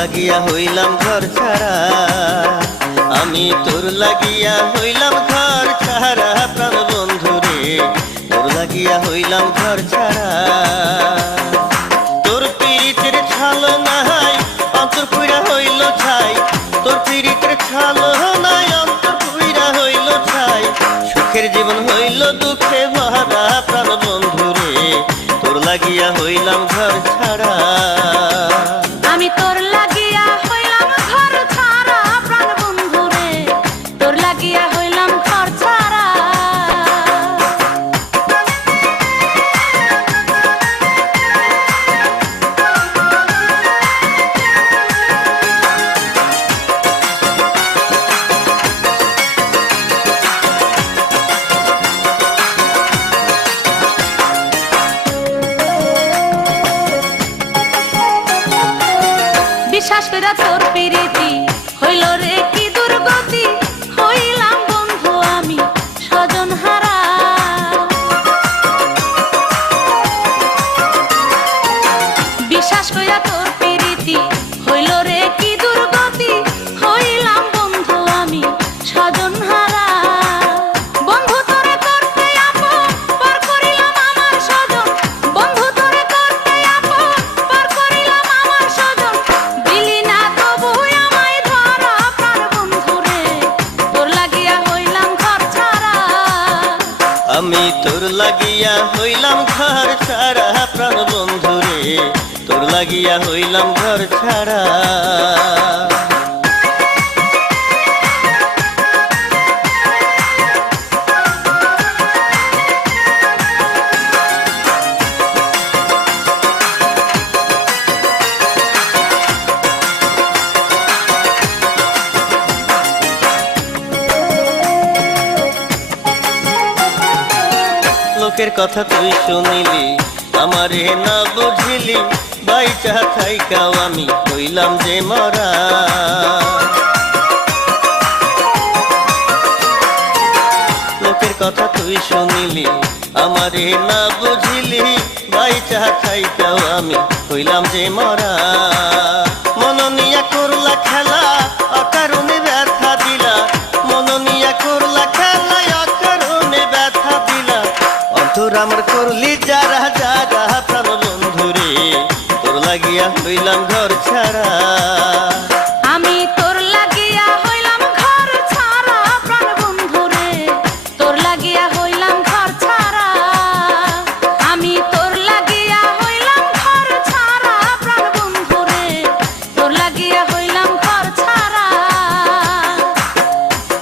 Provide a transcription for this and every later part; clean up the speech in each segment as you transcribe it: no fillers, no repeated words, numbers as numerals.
লাগিয়া হইলাম ঘর ছাড়া, আমি তোর লাগিয়া হইলাম ঘর ছাড়া। প্রাণ বন্ধু রে তোর লাগিয়া হইলাম ঘর ছাড়া। তোর পীড়িতের ছালো নাই অন্তর পুইরা হইল ছাই, তোর পীড়িতের ছালো নাই অন্তর পুইরা হইল ছাই। সুখের জীবন হইল দুঃখে ভরা, প্রাণ বন্ধু রে তোর লাগিয়া হইলাম ঘর ছাড়া। আমি তোর লাগিয়া হইলাম ঘর ছাড়া, প্রাণ বন্ধু রে তোর লাগিয়া হইলাম ঘর ছাড়া। বিশ্বাস কইরা তোর প্রীতি হইল রে কি দুর্গতি, হইলাম বন্ধু আমি স্বজন হারা। বিশ্বাস কইরা তোর প্রীতি হইল রে কি দুর্গতি, হইলাম বন্ধু আমি স্বজন হারা। বন্ধু তোরে করতে আপন পর করিলাম আমার স্বজন, বন্ধু তোরে করতে আপন পর করিলাম আমার স্বজন। দিলি না তবু আমায় ধরা, প্রাণ বন্ধু রে তোর লাগিয়া হইলাম ঘর ছাড়া। আমি তোর লাগিয়া হইলাম ঘর ছাড়া, প্রাণ বন্ধু রে তোর লাগিয়া হইলাম ঘর ছাড়া। লোকের কথা তুই শুনিলি আমারে না বুঝিলি, বাইচা থাইকাও আমি হইলাম যে মরা। লোকের কথা তুই শুনিলি আমারে না বুঝিলি, বাইচা থাইকাও আমি হইলাম যে মরা। মননিয়া করলা খেলা অকারণে ব্যথা দিলা, মননিয়া করলা খেলা অকারণে ব্যথা দিলা। অন্তর আমার করলি যারা যারা, প্রাণ বন্ধু রে তোর লাগিয়া হইলাম ঘর ছাড়া। আমি তোর লাগিয়া হইলাম ঘর ছাড়া, প্রাণ বন্ধু রে তোর লাগিয়া হইলাম ঘর ছাড়া। আমি তোর লাগিয়া হইলাম ঘর ছাড়া, প্রাণ বন্ধু রে তোর লাগিয়া হইলাম ঘর ছাড়া।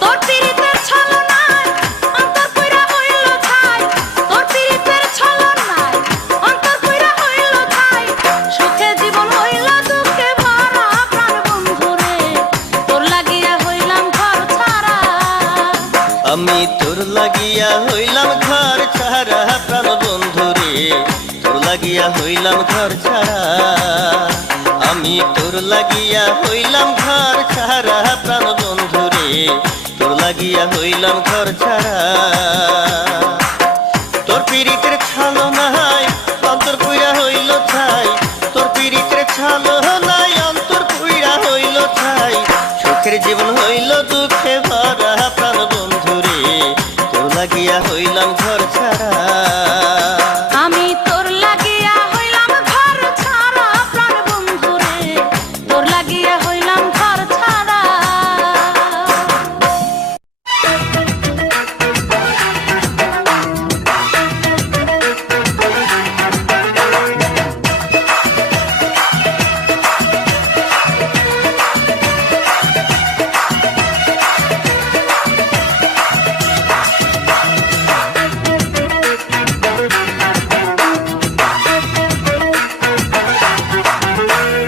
তোর পীড়িতের ছলো নাই অন্তর পুইরা হইল ছাই, তোর পীড়িতের ছলো নাই অন্তর পুইরা হইল ছাই। সুখে জীবন হইল দুঃখে ভরা, প্রাণ বন্ধু রে তোর লাগিয়া হইলাম ঘর ছাড়া। আমি তোর লাগিয়া হইলাম ঘর ছাড়া, প্রাণ বন্ধু রে তোর লাগিয়া হইলাম ঘর ছাড়া। আমি তোর লাগিয়া হইলাম ঘর ছাড়া, প্রাণ বন্ধু রে তোর লাগিয়া হইলাম ঘর ছাড়া। তোর পীড়িতের ছালো নাই অন্তর পুইরা হইল ছাই, তোর পীড়িতের ছালো নাই অন্তর পুইরা হইল ছাই। সুখের জীবন হইল দুঃখে ভরা, প্রাণ বন্ধু রে তোর লাগিয়া হইলাম ঘর ছাড়া। আমি তোর লাগিয়া হইলাম ঘর ছাড়া, প্রাণ বন্ধু রে তোর লাগিয়া হইলাম ঘর ছাড়া।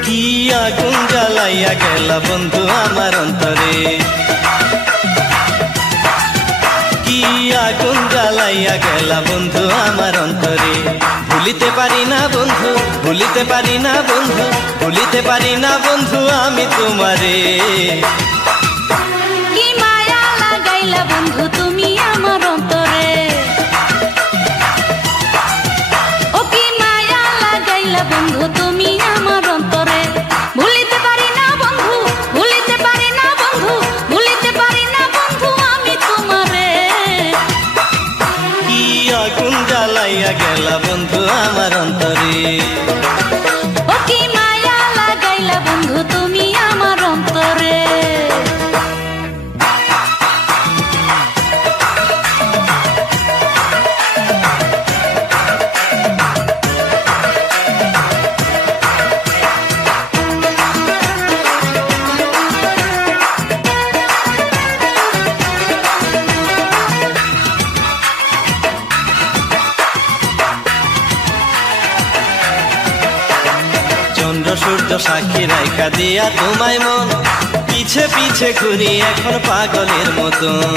কি আগুন জ্বালাইয়া গেলা বন্ধু আমার অন্তরে, কি আগুন জ্বালাইয়া গেলা বন্ধু আমার অন্তরে। ভুলিতে পারি না বন্ধু, ভুলিতে পারি না বন্ধু, ভুলিতে পারি না বন্ধু আমি তোমারে। কি মায়া লাগাইলা বন্ধু তুমি আমার অন্তরে, ও কি মায়া লাগাইলা বন্ধু তুমি আমার অন্তরে। ভুলিতে পারি না হাসি রাইখা দিয়া তোমায় মন পিছে পিছে ঘুরি এখন পাগলের মতন।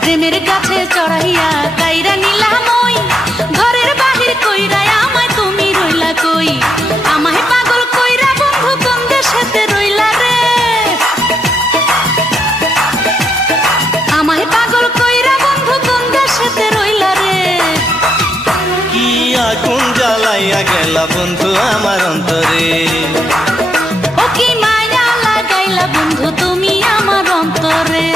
প্রেমের গাছে চড়াইয়া কাইরা নিলাম ওই, ঘরের বাহির কইরা আমায় তুমি রইলা কই। আমায় পাগল কইরা বন্ধু কোন দেশেতে রইলা রে, আমায় পাগল কইরা বন্ধু কোন দেশেতে রইলা রে। কি আগুন জ্বালাইয়া গেলা বন্ধু আমার অন্তরে, ও কি মায়া লাগাইলা বন্ধু তুমি আমার অন্তরে।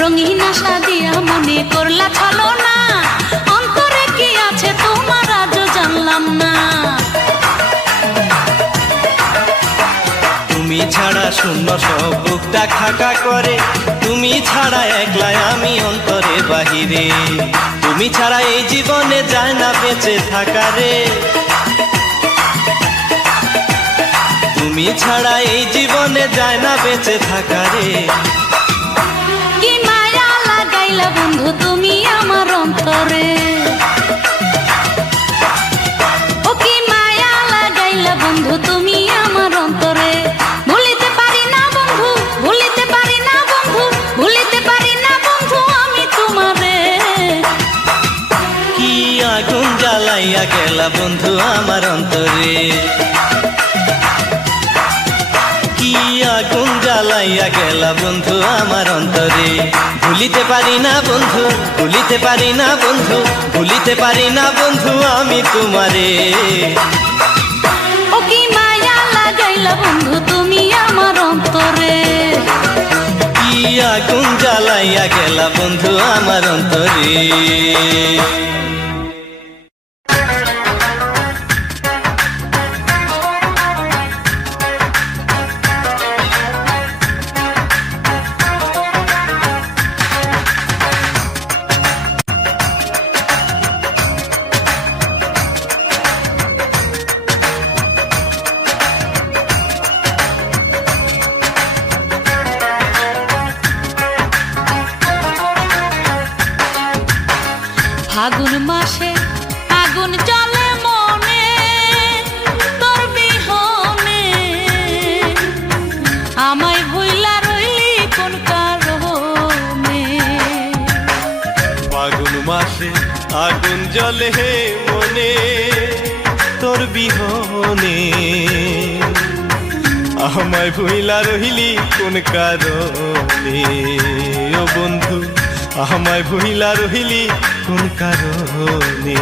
রঙিন আশা দিয়া মনে করলা ছলনা, অন্তরে কি আছে তোমার আজও জানলাম না। তুমি ছাড়া শূন্য সব বুকটা খাকা করে, তুমি ছাড়া একলা আমি অন্তরে বাহিরে, তুমি ছাড়া এই জীবনে যায় না বেঁচে থাকা রে, তুমি ছাড়া এই জীবনে যায় না বেঁচে থাকা রে। কি মায়া লাগাইলা বন্ধু তুমি আমার অন্তরে, ও কি মায়া লাগাইলা বন্ধু তুমি আমার অন্তরে। ভুলিতে পারি না বন্ধু, ভুলিতে পারি না বন্ধু, ভুলিতে পারি না বন্ধু আমি তোমারে। কি আগুন জ্বালাইয়া গেলা বন্ধু আমার অন্তরে, কি আগুন জ্বালাইয়া গেলা বন্ধু আমার অন্তরে। ভুলিতে পারি না বন্ধু, ভুলিতে পারি না বন্ধু, ভুলিতে পারি না বন্ধু আমি তোমারে। ও কি মায়া লাগাইলা বন্ধু তুমি আমার অন্তরে, কি আগুন জ্বালাইয়া গেলা বন্ধু আমার অন্তরে। ফাগুন মাসে আগুন জ্বলে মনে তোর বিহনে, আমায় ভুইলা রইলি কোন কারণে। ফাগুন মাসে আগুন জ্বলে মনে তোর বিহনে, আমায় ভুইলা রহিলি কোন কারণে। ও বন্ধু আমায় ভুইলা রহিলি কোন কারণে।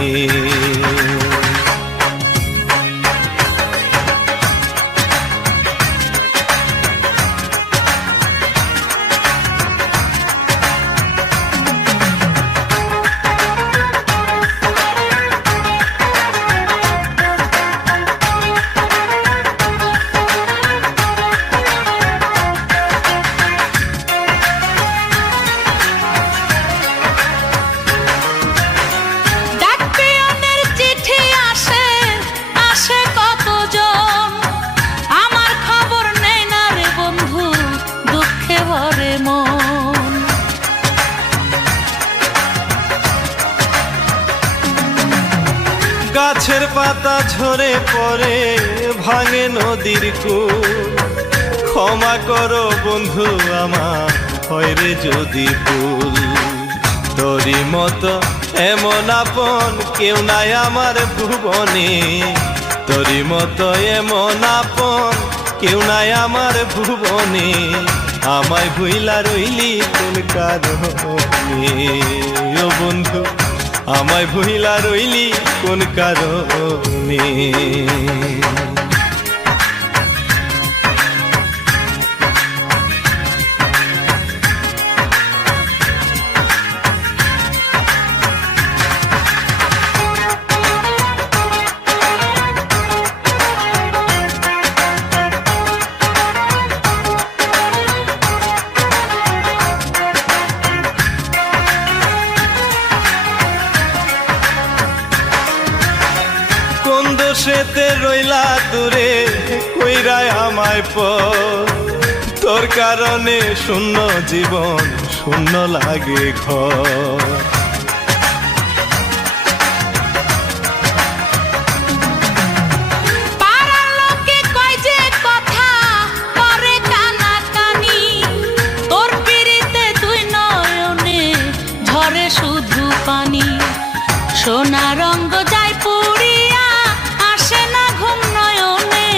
গাছের পাতা ঝরে পড়ে ভাঙে নদীর কূল, ক্ষমা করো বন্ধু আমার হয় রে যদি ভুল। তোরই মতো এমন আপন কেউ নাই আমার ভুবনে, তোরই মতো এমন আপন কেউ নাই আমার ভুবনে। আমায় ভুইলা রইলি কোন কারণে ও বন্ধু, আমায় ভুইলা রইলি কোন কারণে। যেতে রইলা দূরে কইরায় আমায় তোর কারণে শূন্য জীবন শূন্য লাগে ঘর পাড়ার লোকে কয় যে কথা করে কানাকানি, তোর পিড়িতে দুই নয়নে ঝরে শুধু পানি। সোনা রঙ্গ যায় পুড়িয়া আসে না ঘুম নয়নে,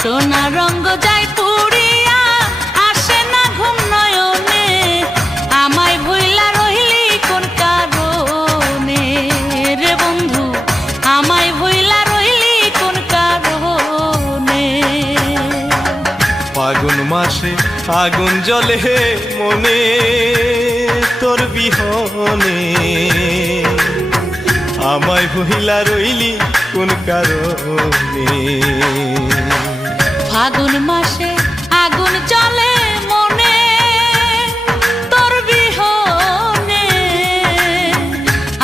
সোনা রঙ্গ যায় পুড়িয়া আসে না ঘুম নয়নে। আমায় ভুইলা রহিলি কোন কারণে রে বন্ধু, আমায় ভুইলা রহিলি কোন কারণে। ফাগুন মাসে আগুন জ্বলে মনে তোর বিহনে আমায় ভুইলা রইলি কোন কারণে ফাগুন মাসে আগুন জ্বলে মনে তোর বিহনে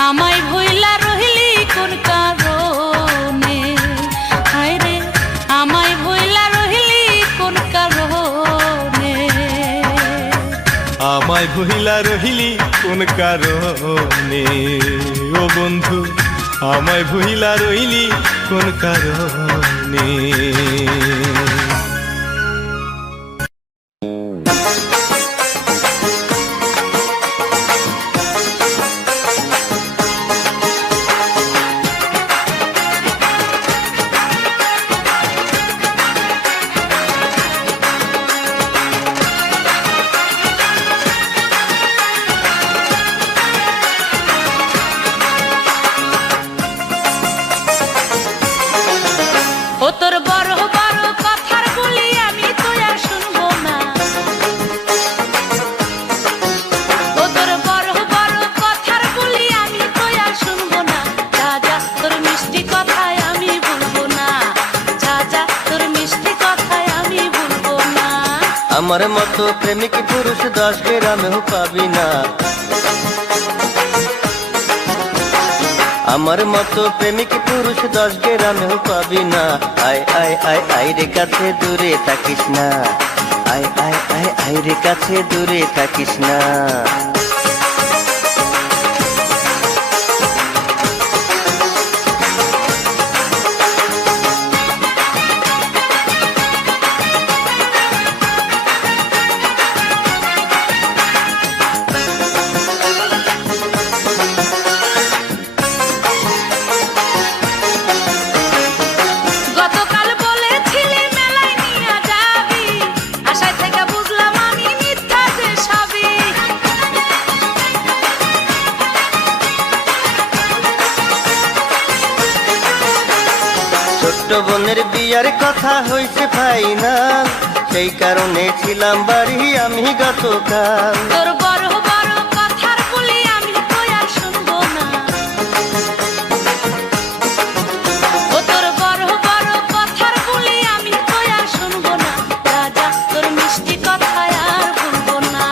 আমায় ভুইলা রহিলি কোন কারণে। হায় রে আমায় ভুইলা রহিলি কোন কারণে। আমায় ভুইলা রহিলি কোন কারণে ও বন্ধু আমায় ভুইলা রইলি কোন কারণে ও তোর বড় বড় কথার বলি আমি তো আর শুনবো না, ও তোর বড় বড় কথার বলি আমি তো আর শুনবো না। যা যা তোর মিষ্টি কথায় আমি ভুলবো না, যা যা তোর মিষ্টি কথায় আমি ভুলবো না। আমার মতো প্রেমিক পুরুষ 10 গ্রামেও পাবি না, আমার মতো প্রেমিক পুরুষ 10 গ্রামেও পাবি না। আয় আয় আয় আয় রে কাছে দূরে থাকিস না, আয় আয় আয় আয় রে কাছে দূরে থাকিস না। গতকাল বলেছিলি মেলায় নিয়া যাবি, আশায় থেকে বুঝলাম আমি মিথ্যা যে সবই। ছোট্ট বোনের বিয়ার কথা হইছে ফাইনাল, সেই কারণে ছিলাম বাড়ি আমি গতকাল। তোর বড় বড় কথার বলি আমি তো আর শুনবো না, ও তোর বড় বড় কথার বলি আমি তো আর শুনবো না। রাজা তোর মিষ্টি কথায় আর ভুলবো না,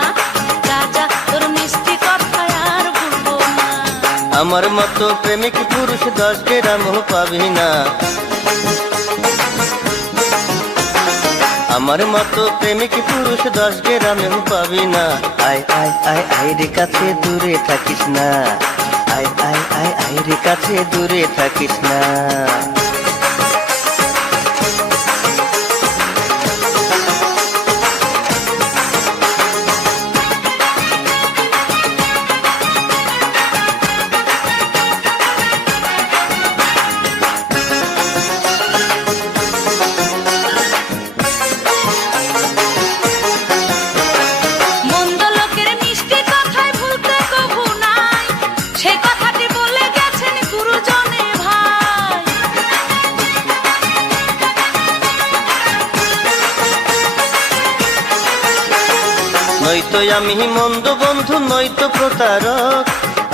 রাজা তোর মিষ্টি কথায় আর ভুলবো না। আমার মতো প্রেমিক পুরুষ 10 গ্রামেও পাবি না, আমার মতো প্রেমিক পুরুষ 10 গ্রামেও পাবি না। আয় আয় আয় আয় রে কাছে দূরে থাকিস না, আয় আয় আয় আয় রে কাছে দূরে থাকিস না। মন্দ লোকের মিষ্টি কথায় ভুলতে কভু নাই, সে কথাটি বলে গেছেন গুরুজনে ভাই। নয়তো আমি মন্দ বন্ধু নয়তো প্রতারক,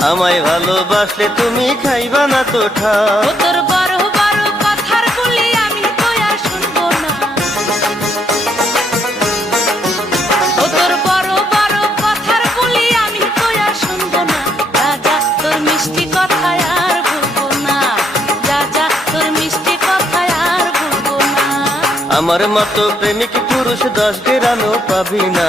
আমায় ভালোবাসলে তুমি খাইবা না তো ঠাক। ও তোর বড় বড় কথার বলি আমি তো আর শুনবো না, ও তোর বড় বড় কথার বলি আমি তো আর শুনবো না। রাজা তোর মিষ্টি কথায় আর ভুলবো না, রাজা তোর মিষ্টি কথায় আমার মতো প্রেমিক পুরুষ 10 গ্রামেও পাবি না,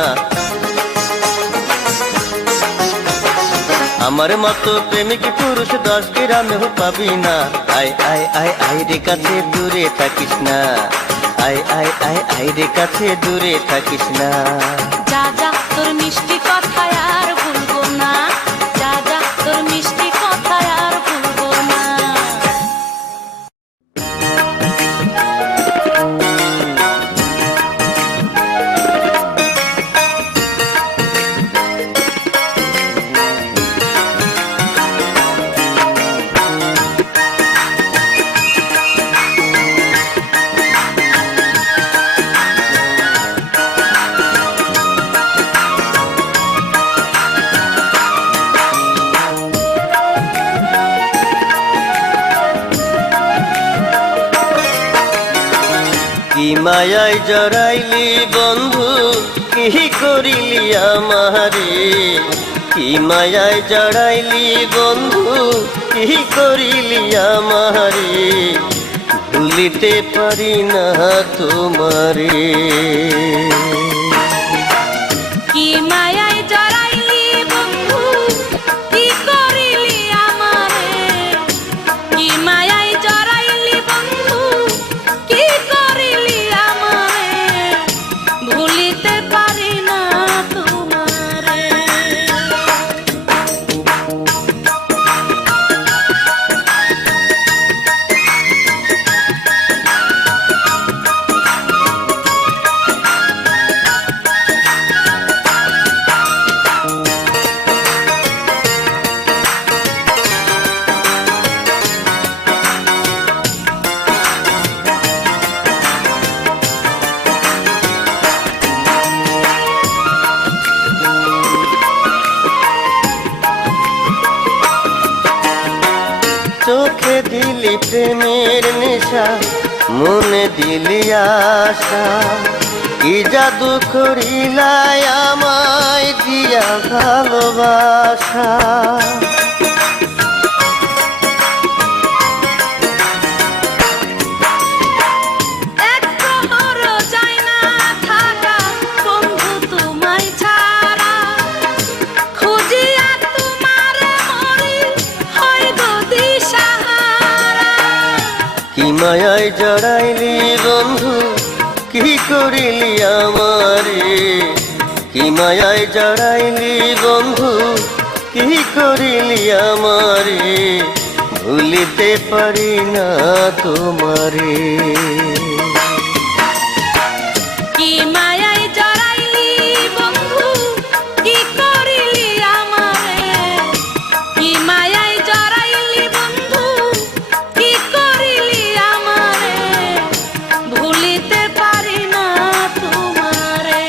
আমার মতো প্রেমিক পুরুষ 10 গ্রামেও পাবি না। আই আই আই আই রে কাছে দূরে থাকিস না, আই আই আই আই রে কাছে দূরে থাকিস না। যা যা তোর মিষ্টি কথায় আর ভুলবো না, যা যা তোর মিষ্টি কথায় আর ভুলবো না। কি মায়ায় জড়াইলি বন্ধু, কি করিলি আমারে, কি মায়ায় জড়াইলি বন্ধু, কি করিলি আমারে, ভুলিতে পারি না তোমারে। কি মায়ায় জড়াইলি বন্ধু, কি করিলি আমারে, কি মায়ায় জড়াইলি বন্ধু, কি করিলি আমারে, ভুলিতে পারি না তোমারে। চোখে দিলি প্রেমের নেশা, মনে দিলি আশা, কি জাদু করিলাই আমায় দিয়া ভালোবাসা। এক প্রহরও যায় না থাকা বন্ধু তোমায় ছাড়া, খুঁজিয়া তোমারে মরি হয় গো দিশাহারা। কি মায়ায় জড়াইলি বন্ধু, কি করিলি আমারে, কি মায়ায় জড়াইলি বন্ধু, কি করিলি আমারে, ভুলিতে পারি না তোমারে। কি মায়ায় জড়াইলি বন্ধু, কি করিলি আমারে, কি মায়ায় জড়াইলি বন্ধু, কি করিলি আমারে, ভুলিতে পারি না তোমারে।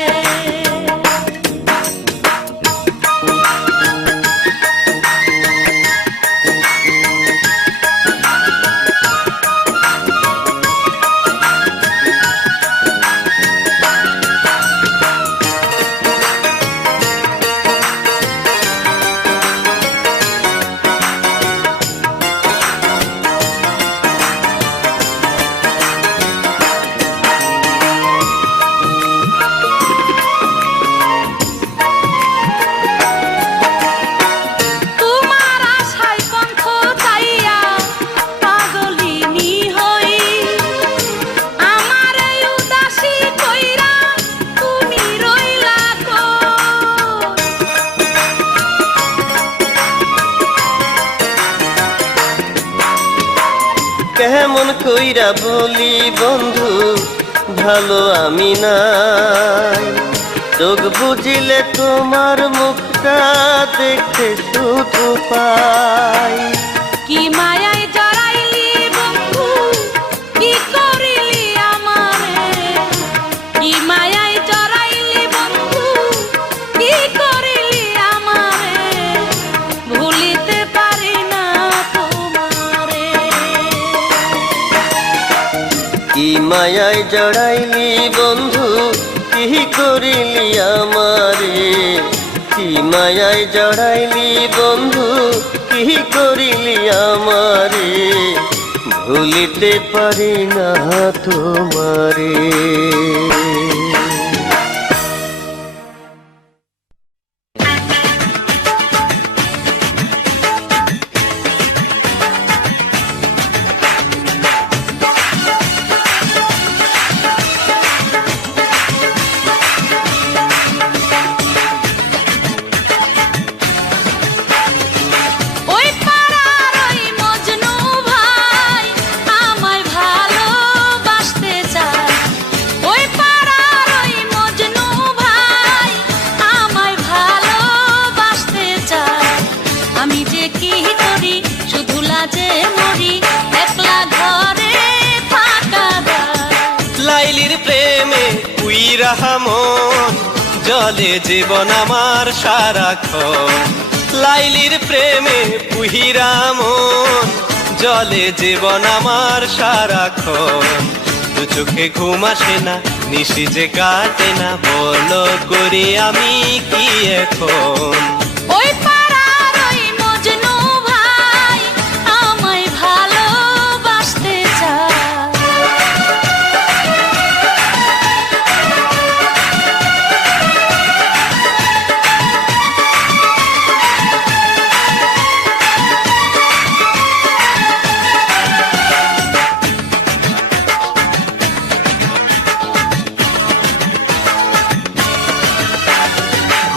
তোমার আশায় পন্থ চাইয়া পাগলিনী হই, আমার এই উদাসী কইরা তুমি রইলা কই। কেমন কইরা বলি বন্ধু, ভালো আমি নাই, চোখ বুঝিলে তোমার মুখটা দেখতে শুধু পাই। কি মায়ায় জড়াইলি বন্ধু, কি করিলি আমারে, কি মায়ায় জড়াইলি বন্ধু, কি করিলি আমারে, ভুলিতে পারি না তোমারে। কি মায়ায় জড়াইলি বন্ধু, কি করিলি আমারে, কি মায়ায় জড়াইলি বন্ধু, কি করিলি আমারে, ভুলিতে পারি না তোমারে। ওই পাড়ার ওই মজনু ভাই আমায় ভালোবাসতে চায়। ওই পাড়ার ওই মজনু ভাই আমায় ভালোবাসতে চায়। আমি যে কি করি শুধু লাজে মরি, একলা ঘরে থাকা দায়। লাইলির প্রেমে উইরা মন জলে জীবন আমার সারাক্ষণ। লাইলির প্রেমে পুহিরা মন জলে জীবন আমার সারাক্ষণ। দু চোখে ঘুম আসে না, নিশি যে কাটে না, বলো করি আমি কি এখন। ওই পাড়ার ওই মজনু ভাই আমায় ভালোবাসতে চায়।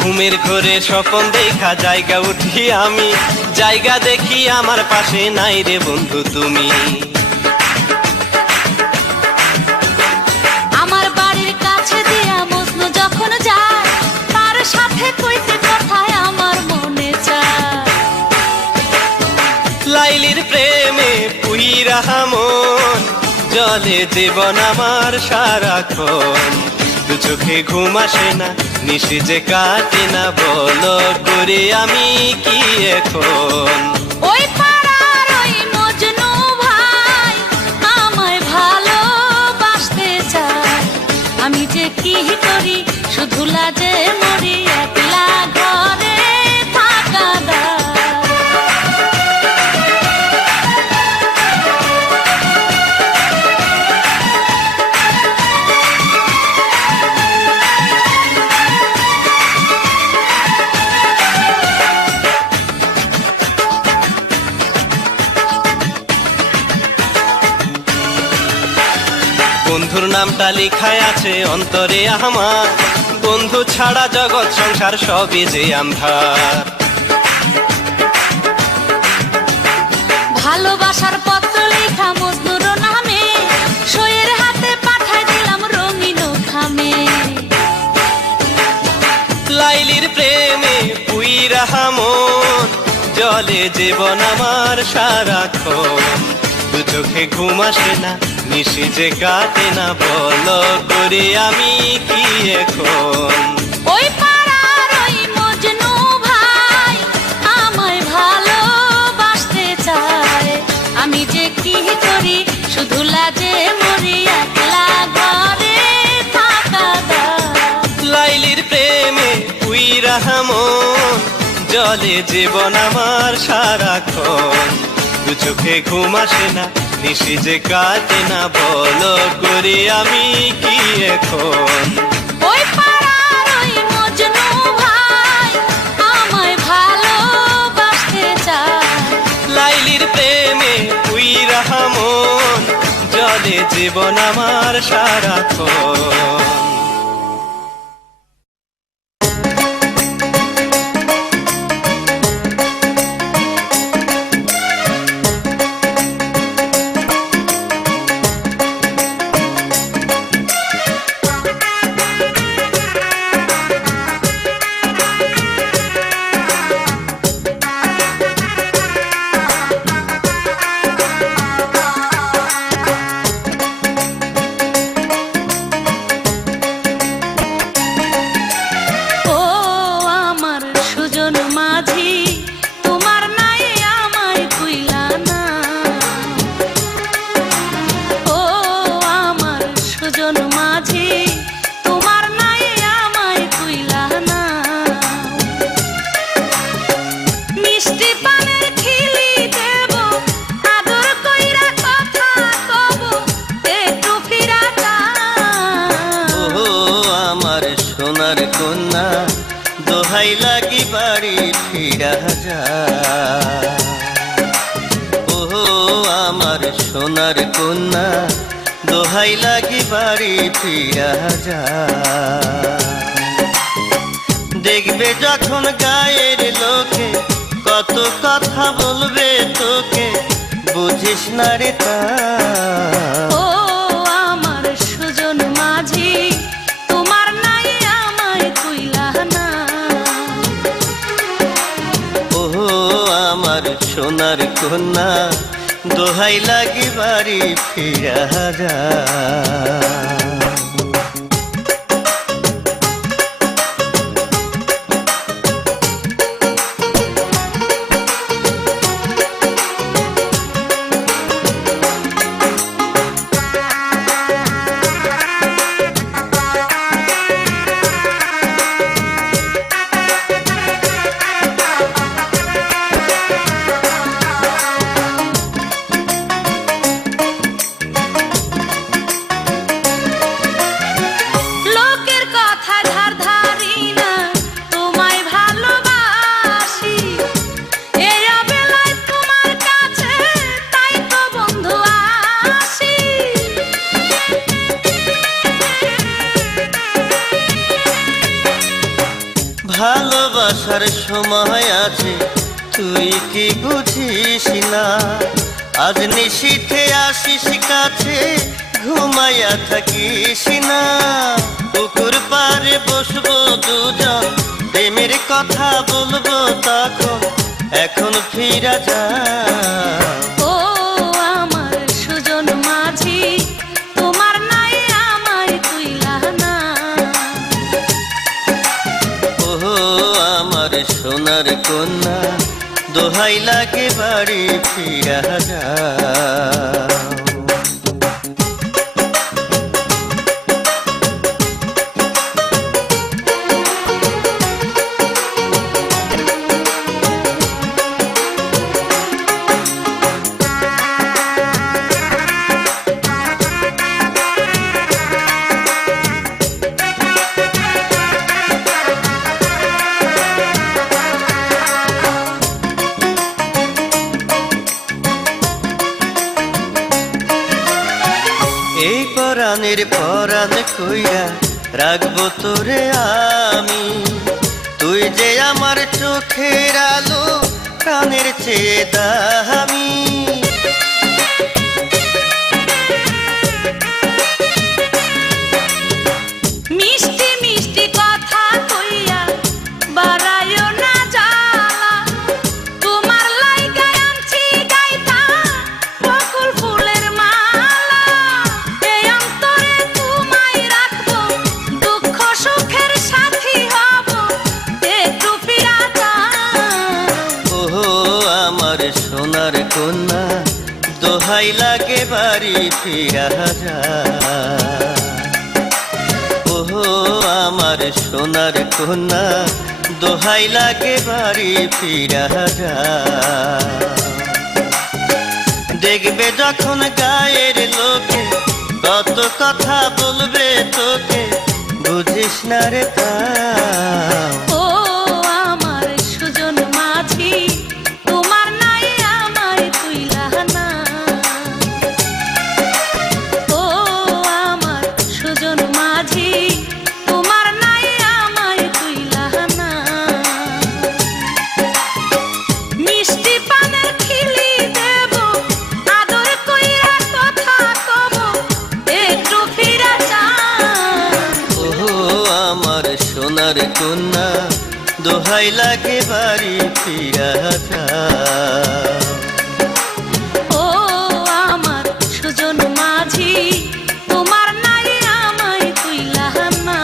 ঘুমের ঘরে স্বপ্ন দেখা জায়গা উঠি আমি, জায়গা দেখি আমার পাশে নাই রে বন্ধু তুমি। আমার বাড়ির কাছে দিয়া মজনু যখন যায়, তার সাথে কইতে কথায় আমার মনে চায়। লাইলির প্রেমে পুহিরা মন জলে জীবন আমার সারাক্ষণ। দু চোখে ঘুম আসে না, নিশি যে কাটে না, বলো করে আমি কি এখন। ওই পাড়ার ওই মজনু ভাই আমায় ভালোবাসতে চায়। আমি যে কি করি শুধু লাজে মরি, একলা ঘরে থাকা দায়। বন্ধুর নামটা লেখায় আছে অন্তরে আমার, বন্ধু ছাড়া জগৎ সংসার সবই যে আন্ধার। ভালোবাসার পত্র লেখা মজনুর নামে, সইয়ের হাতে পাঠাই দিলাম রঙিন খামে। লাইলির প্রেমে পুইরা মন জলে জীবন আমার সারাক্ষণ। দু চোখে ঘুম আসে না, নিশি যে কাটে না, বলো করে আমি কি এখন। ওই পাড়ার ওই মজনু ভাই আমায় ভালোবাসতে চায়। আমি যে কি করি শুধু লাজে মরি, একলা ঘরে থাকা দায়। লাইলির প্রেমে পুইরা মন জলে জীবন আমার সারাক্ষণ। দু চোখে ঘুম আসে না, নিশি যে কাটে না, বলো করে আমি কি এখন। ওই পাড়ার ওই মজনু ভাই আমায় ভালোবাসতে চায়। লাইলির প্রেমে পুইরা মন জলে জীবন আমার সারাক্ষণ। কন্যা দোহাই লাগি বাড়ি ফিরা যা। ও আমার সোনার কন্যা দোহাই লাগি বাড়ি ফিরা যা। দেখবে যখন গায়ের লোকে কত কথা বলবে তোকে, বুঝিস না রে তা। ও আমার সুজন মাঝি, তোমার নাই আমায় কইলা না। ও আমার সোনার কন্যা দোহাই লাগি বাড়ি ফিরা যা। লোকের কথা ধার ধারি না, তোমায় ভালোবাসি। এই অবেলায় তোমার কাছে তাই তো বন্ধু আসি। ভালোবাসার সময় আছে তুই কি বুঝিস না, আজ নিশীথে আসিস কাছে ঘুমাইয়া থাকিস না। পুকুর পাড়ে বসবো দুজন, প্রেমের কথা বলবো তখন, এখন ফিরা যা। ও আমার সুজন মাঝি, তোমার নাই আমায় কইলা না। ও আমার সোনার কন্যা দোহাই লাগে বাড়ি ফিরা যা। এই পরাণের পরাণ কইরা রাখবো তোরে আমি, তুই যে আমার চোখের আলো প্রাণের চেয়ে দামি। মিষ্টি মিষ্টি কথা কইয়া বাড়াইও না জ্বালা, তোমার লাইগা আনছি গাইতা বকুল ফুলের মালা। এই অন্তরে তোমায় রাখবো, দুঃখ সুখের সাথী হব, একটু ফিরা যা। ও আমার সোনার কন্যা দোহাই লাগে বাড়ি ফিরা যা। ও আমার সোনার কন্যা দোহাই লাগে বাড়ি ফিরা যা। দেখবে যখন গায়ের লোকে কত কথা বলবে তোকে, বুঝিস না রে তা। ও আমার সুজন মাঝি, তোমার নাই আমায় কইলা না। ও আমার সুজন মাঝি, তোমার নাই আমায় কইলা না। মিষ্টি পানের খিলি দেব, আদর কইরা কথা কব, একটু ফিরা যা। ও আমার সোনার কন্যা দোহাই লাগে বাড়ি ফিরা যা। ও আমার সুজন মাঝি, তোমার নাই আমায় কইলা না।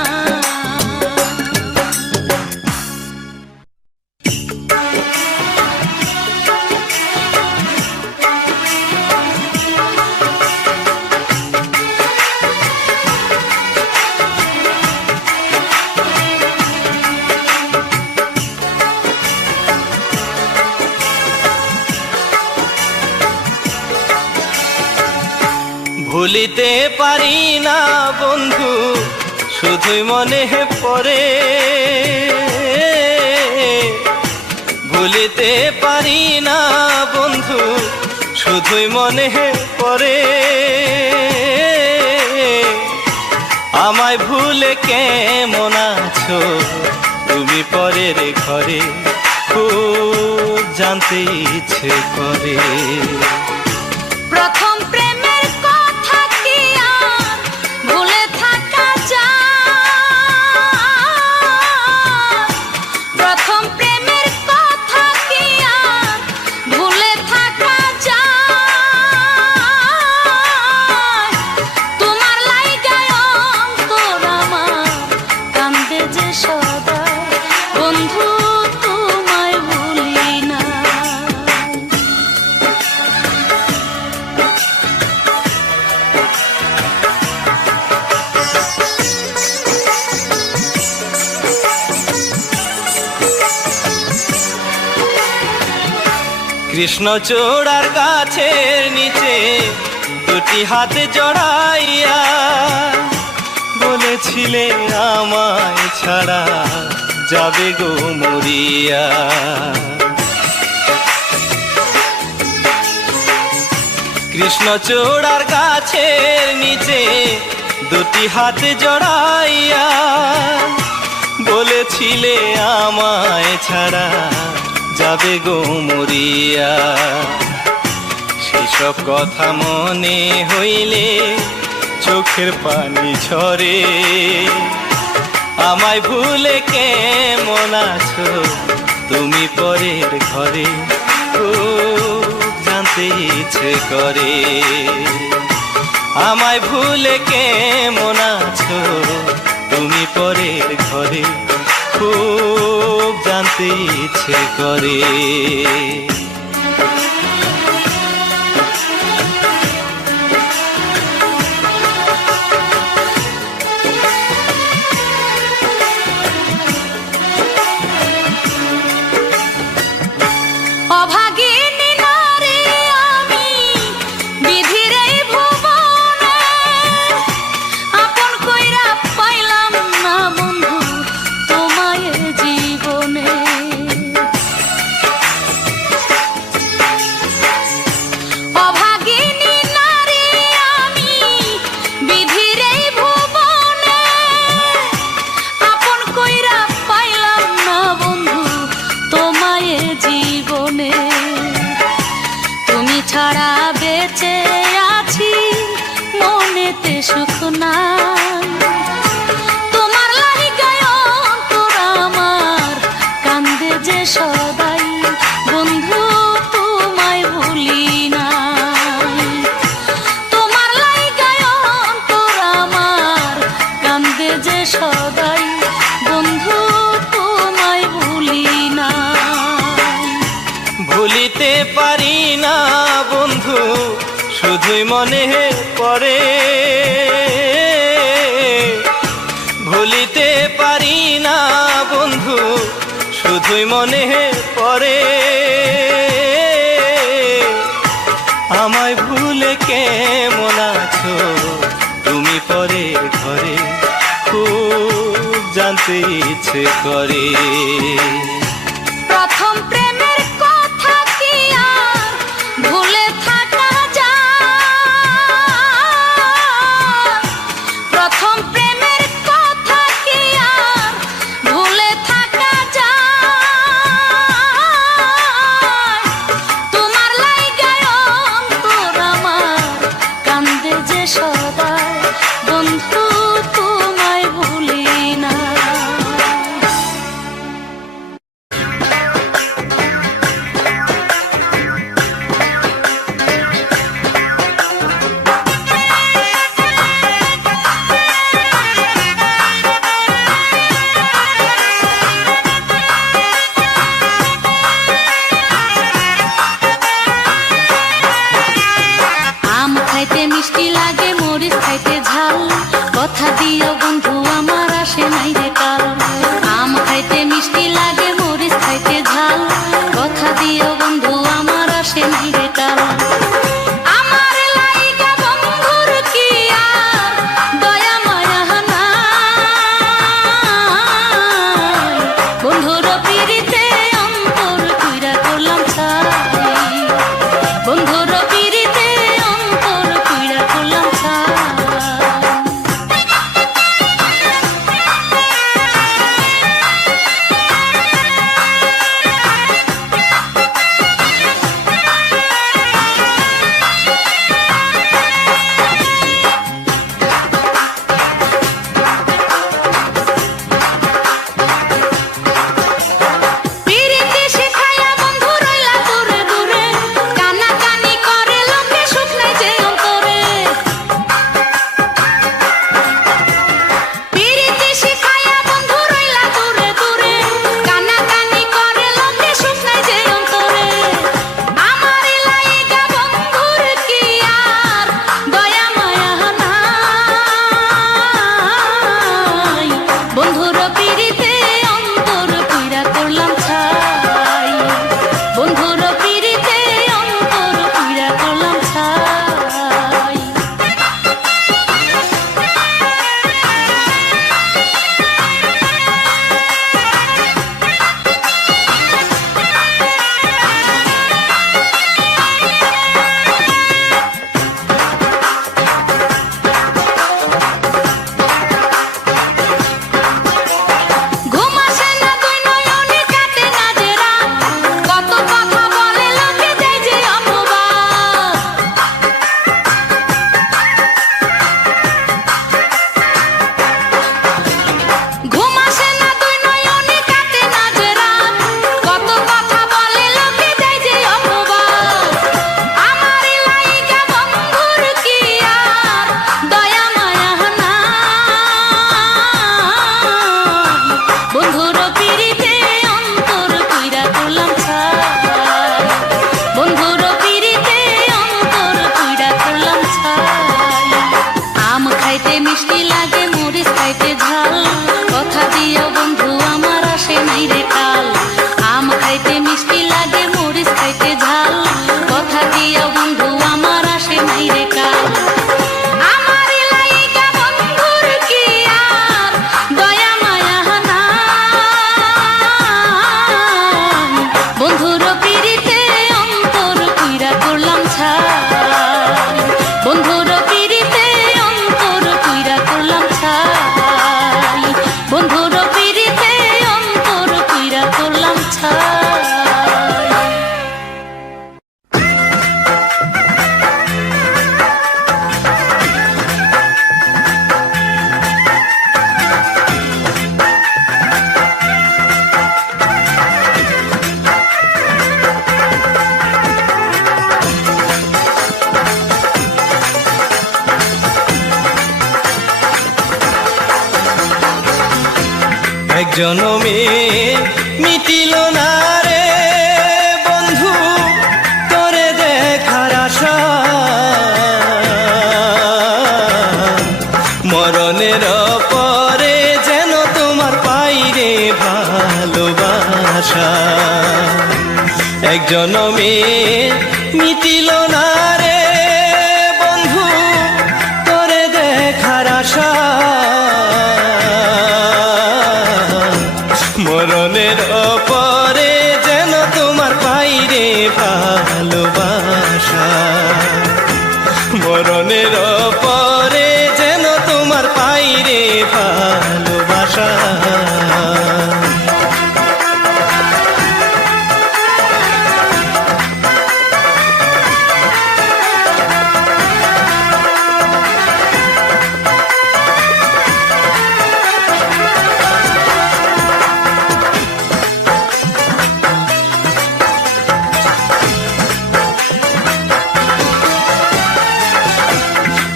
ভুলিতে পারি না বন্ধু শুধুই মনে পড়ে, ভুলিতে পারি না বন্ধু, শুধুই মনে পড়ে। আমায় ভুলে কেমন আছো তুমি পরের ঘরে, খুব জানতে ইচ্ছে করে। প্রথম প্রেমের কথা কি আর ভুলে থাকা যায়? প্রথম প্রেমের কথা কি আর ভুলে থাকা যায়? তোমার লাইগায় অন্তর আমার কান্দে যে সদা, বন্ধু তোমায় ভুলি না। কৃষ্ণচূড়ার গাছের নিচে দুটি হাতে জড়াইয়া বলেছিলে আমায় ছাড়া যাবে গো মরিয়া। কৃষ্ণচূড়ার গাছের নিচে দুটি হাতে জড়াইয়া বলেছিলে আমায় ছাড়া যাবে গো মরিয়া। সেসব কথা মনে হইলে চোখের পানি ঝরে। আমায় ভুলে কেমন আছো তুমি পরের ঘরে, খুব জানতে ইচ্ছে করে। আমায় ভুলে কেমন আছো তুমি পরের ঘরে, খুব জানতে ইচ্ছে করে। অভাগিনী নারী আমি বিধির এই ভুবনে, আপন কইরা পাইলাম না বন্ধু তোমায় জীবনে। অভাগিনী নারী আমি বিধির এই ভুবনে, আপন কইরা পাইলাম না বন্ধু তোমায় জীবনে। তুমি ছাড়া বেঁচে আছি মনেতে সুখ নাই, তোমার লাইগায় অন্তর আমার কান্দে যে সদাই, বন্ধু তোমায় ভুলি নাই। তোমার লাইগায় অন্তর আমার কান্দে যে সদাই, বন্ধু তোমায় ভুলি নাই। ভুলিতে পারি না বন্ধু, শুধুই মনে পড়ে। ভুলিতে পারি না বন্ধু, শুধুই মনে পড়ে। আমায় ভুলে কেমন আছো তুমি পরের ঘরে, খুব জানতে ইচ্ছে করে। প্রথম প্রেমের কথা কি আর ভুলে থাকা যায়? প্রথম প্রেমের কথা কি আর ভুলে থাকা যায়? তোমার লাইগায় অন্তর আমার কান্দে যে সদাই, বন্ধু তোমায় ভুলি না। এক জনমে মিটিল না রে বন্ধু তোরে দেখার আশা, মরণের পরে যেন তোমার পাইরে ভালোবাসা। এক জনমে মিটিল না রে বন্ধু তোরে দেখার আশা, মরণের পরে যেন তোমার পাইরে ভালোবাসা, মরণের পরে যেন তোমার পাইরে ভালোবাসা।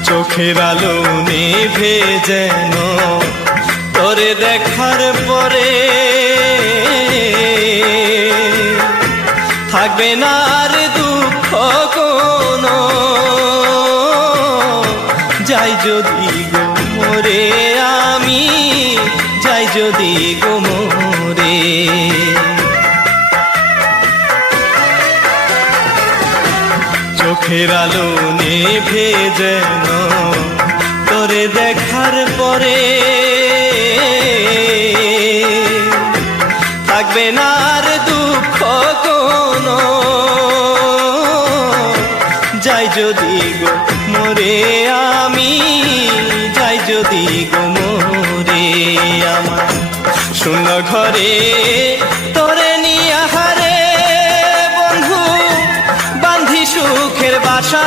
চোখের আলো নিভে যেন তোরে দেখার পরে থাকবে না আর দুঃখ কোনো, যাই যদি গো মরে আমি, যাই যদি গো মরে। চোখের আলো নিভে যেন তোরে দেখার পরে থাকবে না আর দুঃখ কোনো, যাই যদি গো মরে আমি, যাই যদি গো মরে। আমার শূন্য ঘরে তোরে নিয়ে হারে বন্ধু বান্ধি সুখের বাসা,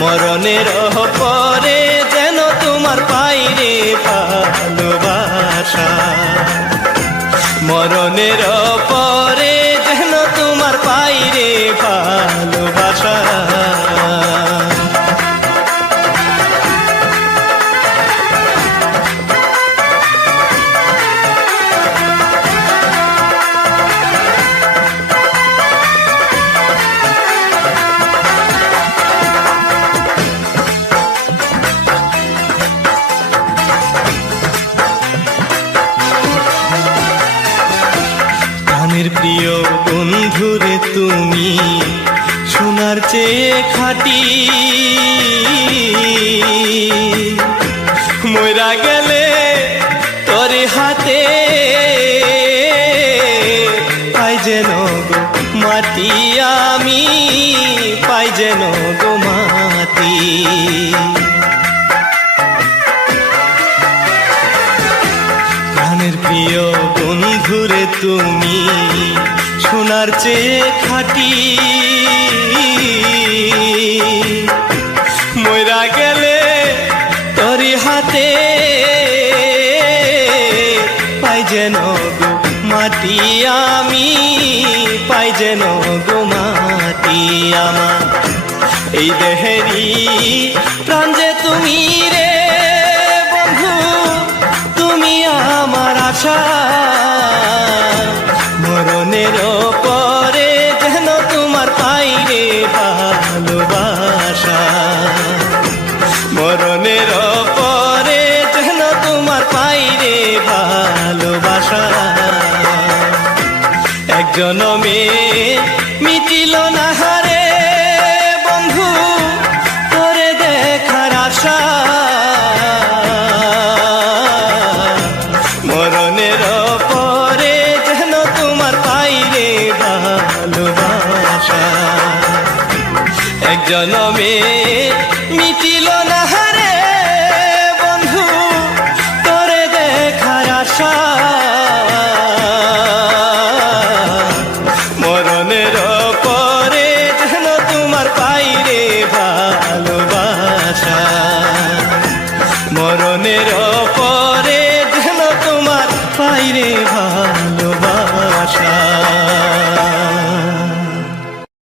মরণের পরে যেন তোমার পাইরে ভালোবাসা, মরণের পরে যেন তোমার পাইরে ভালোবাসা। প্রিয় বন্ধুরে তুমি সোনার চেয়ে খাঁটি, মইরা গেলে তোর হাতে পাই যেন গো মাটি আমি, পাই যেন গো মাটি। প্রাণের প্রিয় বন্ধুরে তুমি সোনার চেয়ে খাঁটি, মইরা গেলে তোরি হাতে পাই যেন গো মাটি আমি, পাই যেন গো মাটি। আমার এই দেহেরি প্রাণ যে তুমি রে বন্ধু, তুমি আমার আশা, মরণের পরে যেন তোমার পাইরে ভালোবাসা, মরণের পরে যেন তোমার পাইরে ভালোবাসা। এক জনমে মিটিল না হারে বন্ধু তোরে দেখার আশা, মরণের পরে যেন তোমার পাইরে ভালোবাসা। এক জনমে মিটিল না হারে বন্ধু তোরে দেখার আশা, মরণের পরে যেন তোমার পাইরে ভালোবাসা, মরণের পরে যেন তোমার পাইরে ভালো।